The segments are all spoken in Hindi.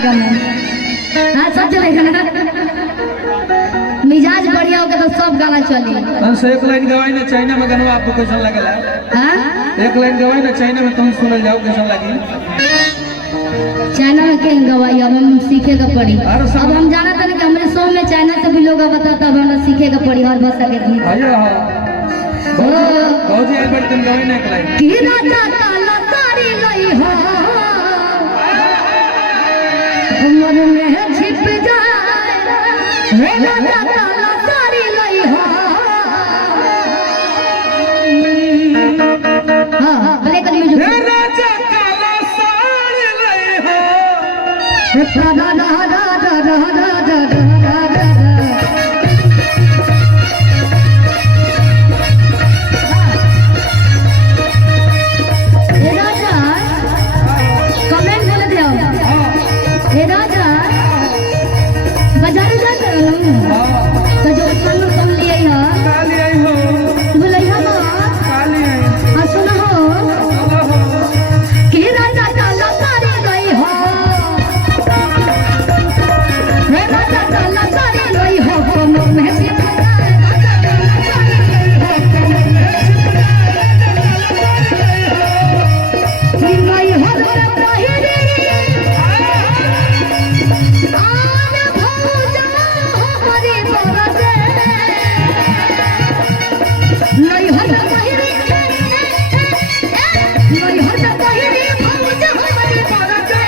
चलेगा मैं। हाँ सब चलेगा ना। मिजाज बढ़िया होगा तो सब गाना चले। हमसे एक लाइन गवाई ना चाइना में गाना आपको कैसा लगेला? हाँ एक लाइन गवाई ना चाइना में तुम सुनल जाओ कैसा लगी? चाइना में कहीं गवाई अब हम सीखेगा पड़ी। अब हम जाना था ना कि हमारे शो में चाइना से भी लोग बता तब हमें सीखेगा पड़ी हर भाषा के गीत। आइए हाँ बहुत ही एक बार तुम गवाई ना एक लाइन की राजा काला साड़ी लई हो उम्र में छिप जाए हे राजा काला साड़ी लई हो। हाँ प्ले कर म्यूजिक। राजा काला साड़ी लई हो दा दा दा दा दा दा दा दा दा। हे राजा कमेंट बोले दे हे राजा बाजार जा कर तो जो सन कम लिए है काली आई हो बोले हम काली आई सुनो हो कि राजा काला साड़ी गई हो हे राजा काला साड़ी गई हो कमर में भी नहीं हो पहिरी आन भौजा हमारी बरसे नहीं हो पहिरी नहीं हो पहिरी भौजा हमारी बरसे।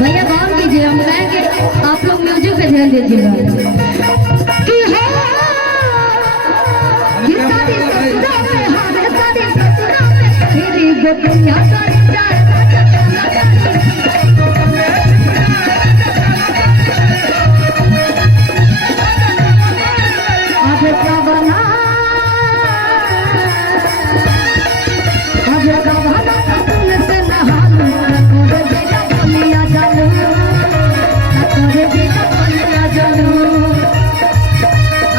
भैया गान कीजिए हम गाएंगे आप लोग म्यूजिक पे ध्यान दीजिएगा कि है कि शादी ससुरा में हाथ शादी ससुरा में तेरी गोपियां सारी जाए अब का बना तुम से नहालू करे बेटा बलिया जालू करे बेटा बलिया जालू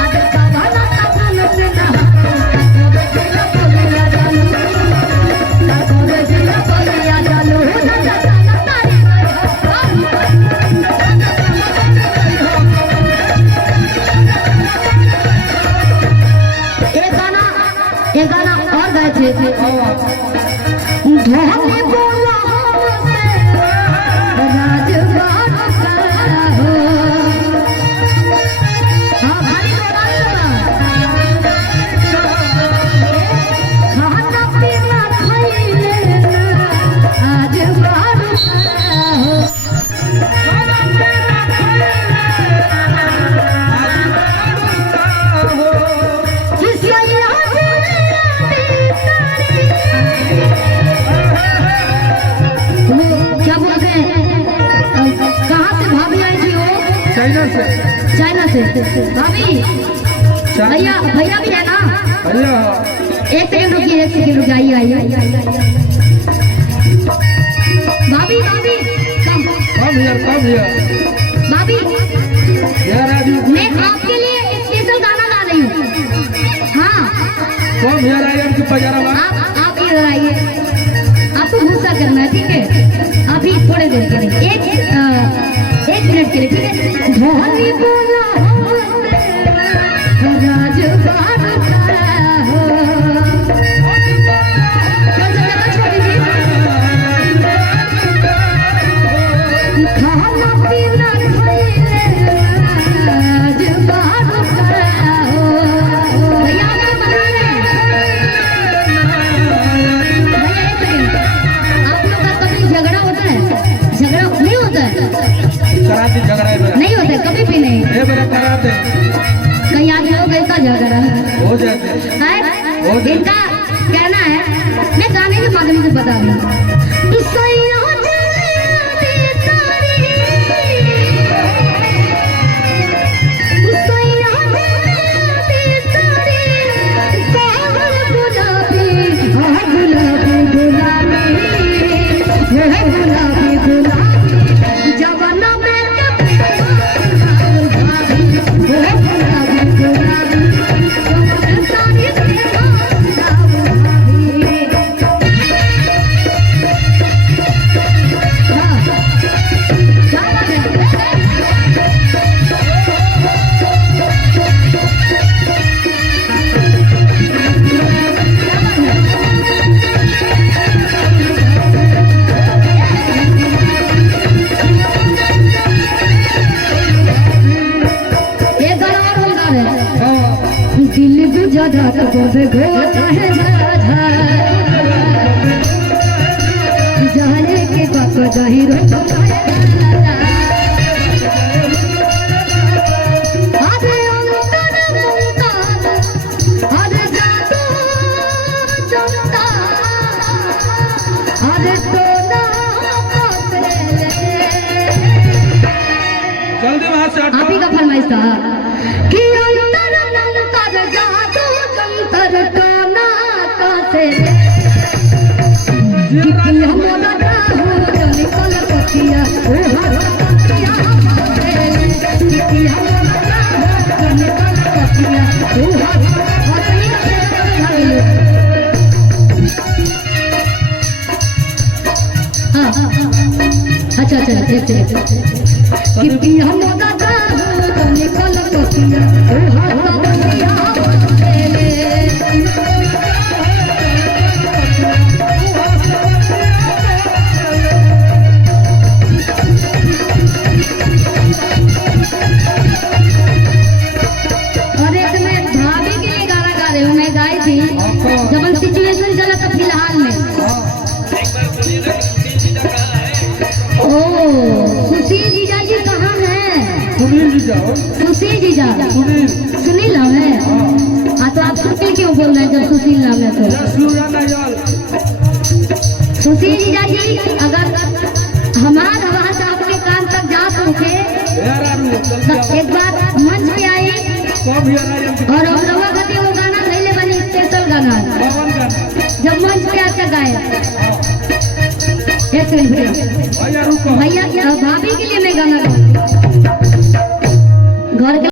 अब का बना तुम से नहालू करे बेटा बलिया जालू करे बेटा बलिया जालू ना जाना तारी एक गाना और गाए थे ढोली बोला हमसे राजबाड़ का हो। हाँ भाई खाना पीना खइले आज बाड़ हो। क्या बोलते हैं कहाँ से भाभी आई थी वो? चाइना से भाभी भैया भैया भी है ना? भैया एक सेकंड रुकिए आइए भाभी कम भैया भाभी यार आज मैं आपके लिए स्पेशल गाना गा रही हूँ। हाँ कौन भैया आई आपके बाजारा में आप इधर आइए आपको गुस्सा करना है ठीक है अभी थोड़े देर के लिए एक मिनट के लिए ठीक है। ढोली बोला राजबाड़ का हो। खाना पीना खइले राजबाड़ का हो। भैया आपको बता रहे हैं भैया एक सेकंड आप लोग का कभी झगड़ा होता है? झगड़ा नहीं होता है? करा दे झगड़ा नहीं होता है कभी भी नहीं। ये मेरा करा दे कहीं आगे हो गए का झगड़ा हो जाते है इनका कहना है मैं गाने के माध्यम से बता दूँ जवाना में हाँ सजाही रो अरे अंतर मुमताज अरे जादू चंदा अरे सोना जल्दी वहां से आप हटो। ही का फरमाइश था कि अंतर अंतर जादू जंतर टोना कासे कि हमरा राहु जनी कल पतिया ओ हतिया कि हमरा राहु जनी कल पतिया ओ हतिया हां अच्छा अच्छा एक कि हमरा राहु जनी कल पतिया ओ हतिया जब सिचुएशन चला था फिलहाल में ओ सुशील जीजा जी कहाँ हैं? सुनील जी जाओ। सुशील जीजा सुनील नाम है। हाँ तो आप सुशील क्यों बोल रहे हैं जब सुशील नाम है तो? सुशील जीजा जी अगर हमारा आवाज आपके कान तक जा सके तो एक बार मंच पे आए और हम लोग वो गाना धैले बनी स्पेशल गाना जब मंच पे आकर गाए। एक मिनट भैया भाभी के लिए मैं गाना घर के